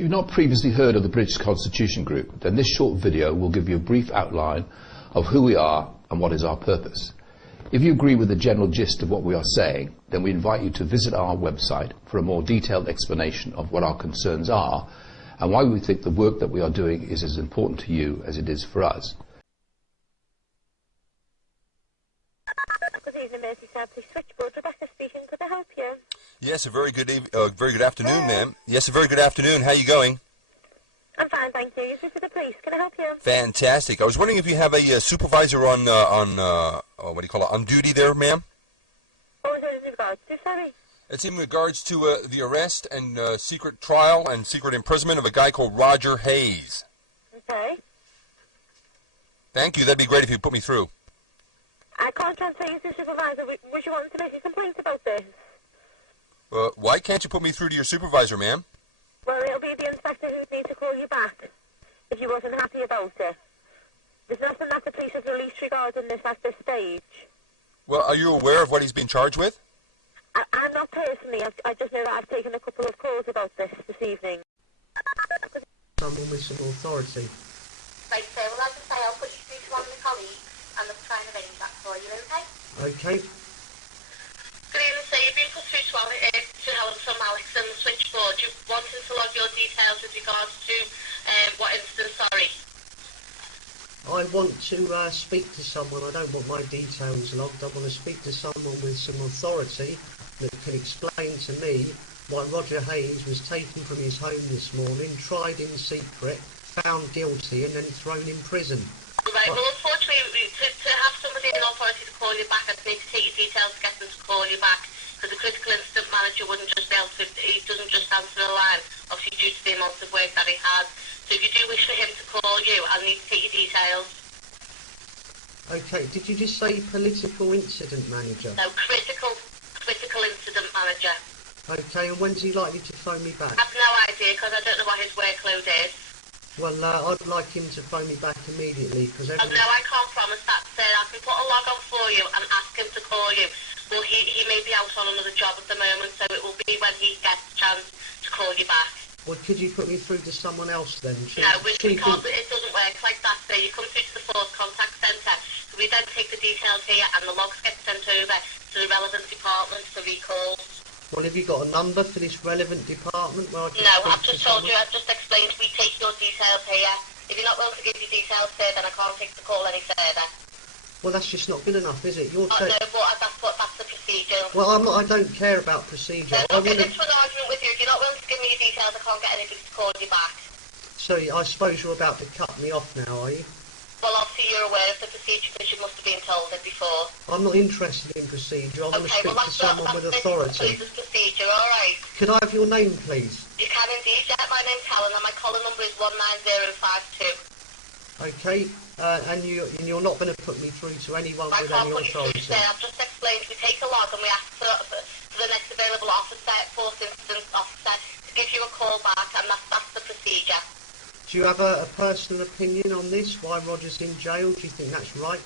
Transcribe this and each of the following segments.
If you've not previously heard of the British Constitution Group, then this short video will give you a brief outline of who we are and what is our purpose. If you agree with the general gist of what we are saying, then we invite you to visit our website for a more detailed explanation of what our concerns are and why we think the work that we are doing is as important to you as it is for us. Good evening, Merseyside Police Switchboard. Rebecca speaking. Could I help you? Yes, a very good afternoon, ma'am. Yes, a very good afternoon. How are you going? I'm fine, thank you. Is this the police? Can I help you? Fantastic. I was wondering if you have a supervisor on what do you call it, on duty there, ma'am? What was it in regards to? Sorry. It's in regards to the arrest and secret trial and secret imprisonment of a guy called Roger Hayes. Okay. Thank you. That'd be great if you put me through. I can't transfer you to supervisor. Would you want to make a complaint about this? Why can't you put me through to your supervisor, ma'am? Well, it'll be the inspector who'd need to call you back if you wasn't happy about it. There's nothing that the police have released regarding this at this stage. Well, are you aware of what he's been charged with? I'm not personally. I just know that I've taken a couple of calls about this evening. Someone with some authority. Right, so well, as I say, I'll put you through to one of the colleagues and they'll try and arrange that for you, okay? Okay. Good evening, sir. You've been put through to Helen from Alex and the switchboard. You wanted to log your details with regards to what incident, sorry? I want to speak to someone. I don't want my details logged. I want to speak to someone with some authority that can explain to me why Roger Hayes was taken from his home this morning, tried in secret, found guilty and then thrown in prison. Right, well unfortunately to have somebody in authority to call you back, I'd need to take your details to get them to call you back, because the critical incident manager wouldn't just be able to, he doesn't just answer the line, obviously due to the amount of work that he has. So if you do wish for him to call you, I'll need to take your details. Okay, did you just say political incident manager? No, critical incident manager. Okay, and when's he likely to phone me back? I have no idea, because I don't know what his workload is. Well, I'd like him to phone me back immediately, because Oh, no, I can't promise that, sir. I can put a log on for you and ask him to call you. Well, he may be out on another job at the moment, so it will be when he gets a chance to call you back. Well, could you put me through to someone else then? No, we can't. It doesn't work like that, sir. You come through to the Force Contact Centre. We then take the details here and the logs get sent over to the relevant department for recalls. Well, have you got a number for this relevant department? Where I can No, speak I've to just told someone? you, I've just explained, we take your details here. If you're not willing to give your details, sir, then I can't take the call any further. Well, that's just not good enough, is it? You're Oh, no, but that's the procedure. Well, I don't care about procedure. I'll get into an argument with you. If you're not willing to give me your details, I can't get anybody to call you back. So, I suppose you're about to cut me off now, are you? Well, obviously you're aware of the procedure because you must have been told it before. I'm not interested in procedure. I want to Okay, speak well, to someone with authority. That's the procedure, alright? Could I have your name, please? You can indeed. Yeah, my name's Helen and my caller number is 19052. Okay, and you're not going to put me through to anyone I with can't any put you through authority? today. I've just explained we take a log and we ask for the next available officer, Force Incident Officer, to give you a call back, and that's the procedure. Do you have a personal opinion on this? Why Roger's in jail? Do you think that's right?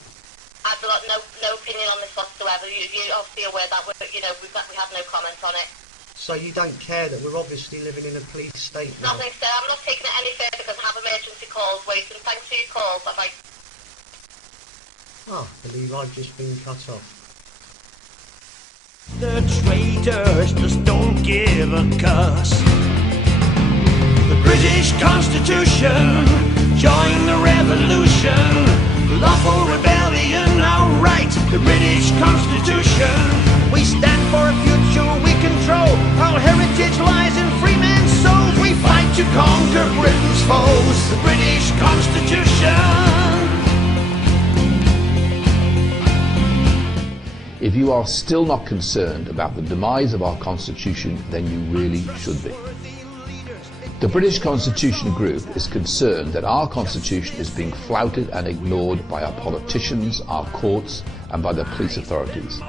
I've got no opinion on this whatsoever. You're obviously aware that we have no comment on it. So you don't care that we're obviously living in a police state now? Nothing, sir. I'm not taking it any further because I have emergency calls waiting. Thanks for your call. Bye-bye. I believe I've just been cut off. The traitors just don't give a cuss. The British Constitution, join the revolution. Lawful rebellion, alright. The British Constitution, we stand for a future we control. Our heritage lies in free men's souls. We fight to conquer Britain's foes. The British Constitution. If you are still not concerned about the demise of our Constitution, then you really should be. The British Constitution Group is concerned that our Constitution is being flouted and ignored by our politicians, our courts and by the police authorities.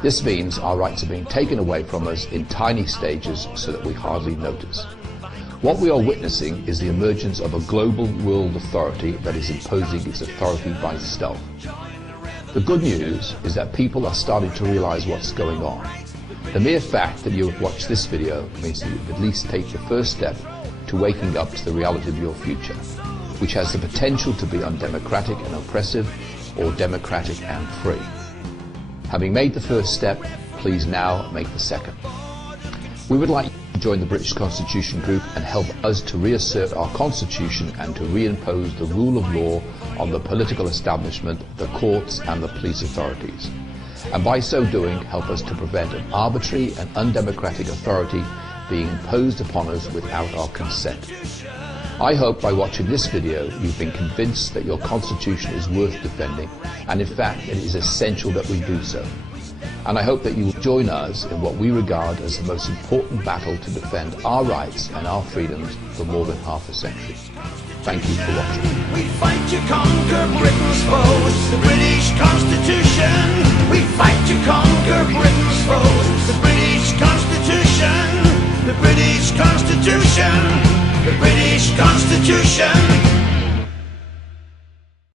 This means our rights are being taken away from us in tiny stages so that we hardly notice. What we are witnessing is the emergence of a global world authority that is imposing its authority by stealth. The good news is that people are starting to realize what's going on. The mere fact that you have watched this video means that you at least take the first step to waking up to the reality of your future, which has the potential to be undemocratic and oppressive, or democratic and free. Having made the first step, please now make the second. We would like you to join the British Constitution Group and help us to reassert our Constitution and to reimpose the rule of law on the political establishment, the courts and the police authorities. And by so doing, help us to prevent an arbitrary and undemocratic authority being imposed upon us without our consent. I hope by watching this video you've been convinced that your Constitution is worth defending, and in fact it is essential that we do so. And I hope that you will join us in what we regard as the most important battle to defend our rights and our freedoms for more than half a century. Thank you for watching. We fight to conquer Britain's foes, the British Constitution. We fight to conquer Britain's foes, the British Constitution. The British Constitution. The British Constitution.